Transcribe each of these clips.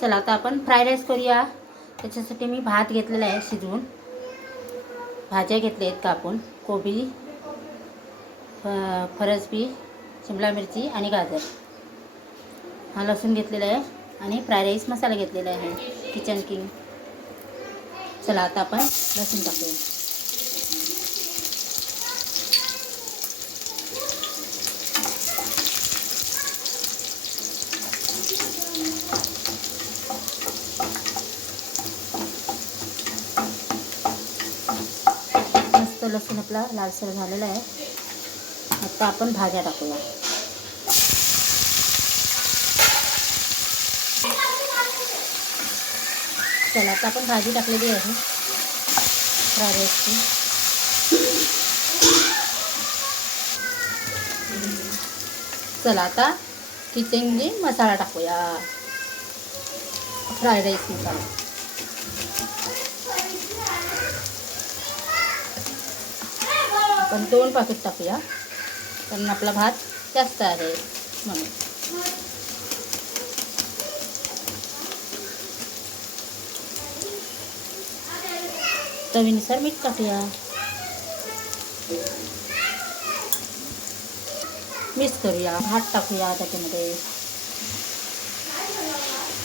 चला आता आपण फ्राईड राईस करूया. त्याच्यासाठी मी भात घेतलेला आहे शिजवून, भाज्या घेतल्या आहेत कापून, कोबी, फरसबी, शिमला मिरची आणि गाजर. हा लसूण घेतलेला आहे आणि फ्राईड राईस मसाला घेतलेला आहे, किचन किंग. चला आता आपण लसूण टाकूया. मस्त लसूण आपला लालसर झालेला आहे. आता आपण भाज्या टाकूया. चला आता आपण भाजी टाकलेली आहे फ्राईड राईसची. चला आता किचन मसाला टाकूया, फ्राईड राईस मसाला. आपण 2 पाकिट टाकूया, कारण आपला भात जास्त आहे म्हणून. चवीनुसार मीठ टाकूया. मिक्स करूया. भात टाकूया त्याच्यामध्ये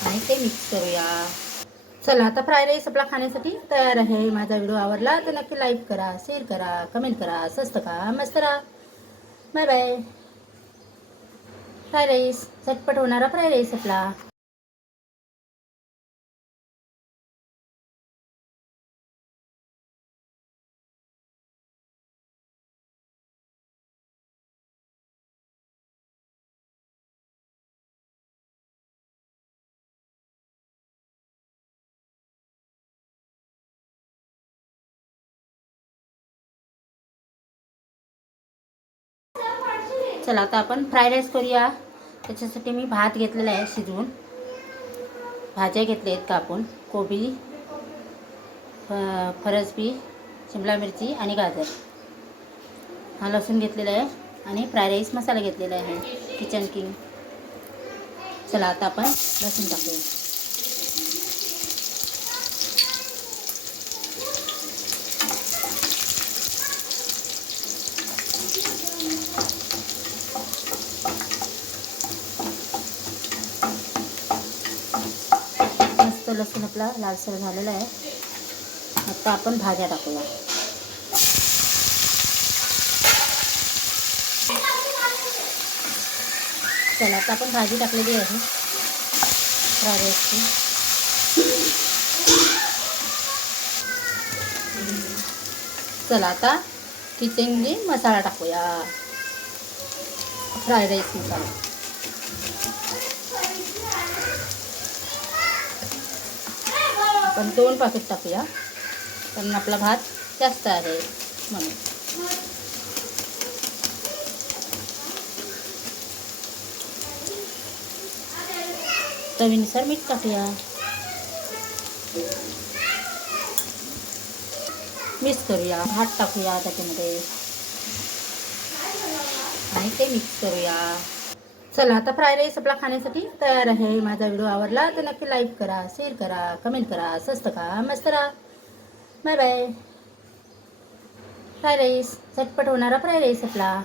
आणि ते मिक्स करूया. चला आता फ्राईड राईस आपला खाण्यासाठी तयार आहे. माझा व्हिडिओ आवडला तर नक्की लाईक करा, शेअर करा, कमेंट करा. स्वस्त खा, मस्त राहा. Bye bye. फ्राईड राईस, झटपट होणारा फ्राईड राईस आपला. चला आता आपण फ्राईड राईस करूया. त्याच्यासाठी मी भात घेतलेला आहे शिजवून, भाज्या घेतल्या आहेत कापून, कोबी, फरसबी, शिमला मिरची आणि गाजर. हा लसूण घेतलेला आहे आणि फ्राईड राईस मसाला घेतलेला आहे, किचन किंग. चला आता आपण लसूण टाकूया. मस्त लसूण आपला लालसर झालेला आहे. आता आपण भाज्या टाकूया. चला आता आपण भाजी टाकलेली आहे फ्राईड राईसची. चला आता किचन मसाला टाकूया, फ्राईड राईस मसाला. आपण 2 पाकिट टाकूया, कारण आपला भात जास्त आहे म्हणून. चवीनुसार मीठ टाकूया. मिक्स करूया. भात टाकूया त्याच्यामध्ये आणि ते मिक्स करूया. चला आता फ्राईड राईस आपला खाण्यासाठी तयार आहे. माझा व्हिडिओ आवडला तर नक्की लाईक करा, शेअर करा, कमेंट करा. स्वस्त खा, मस्त राहा. Bye bye. फ्राईड राईस, झटपट होणारा फ्राईड राईस आपला.